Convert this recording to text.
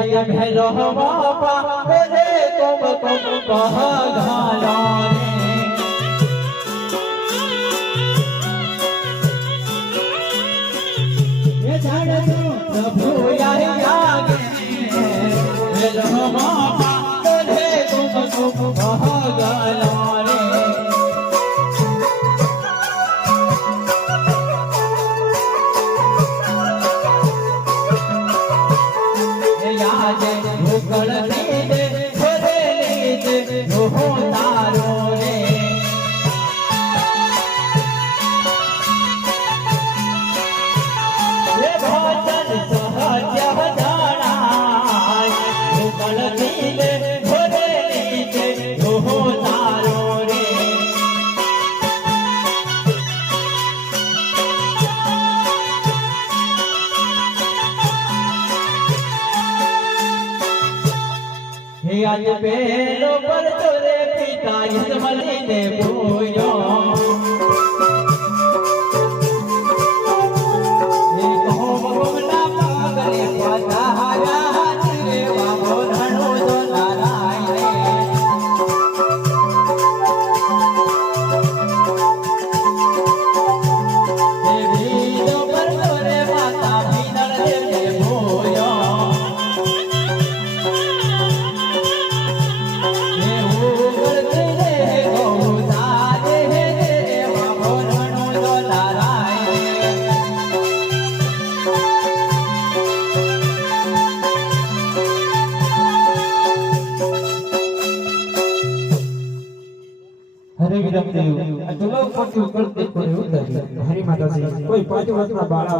आज भेलो बापा मेरे तुम कह घाला रे प्रभु आगे भेलो बापा मेरे तुम कह घाला आज पेलो पर तोरे पिता इसमली ने पूजो ये कहो बगमना पागले पधारा रे बाबो धनो जो नारायण देवी लो पर तोरे माता भीतर देव ने पूजो हरे विरमदेव अतुलो पति करते कोई उतर हरि माता जी कोई 5 वर्ष ना बाळा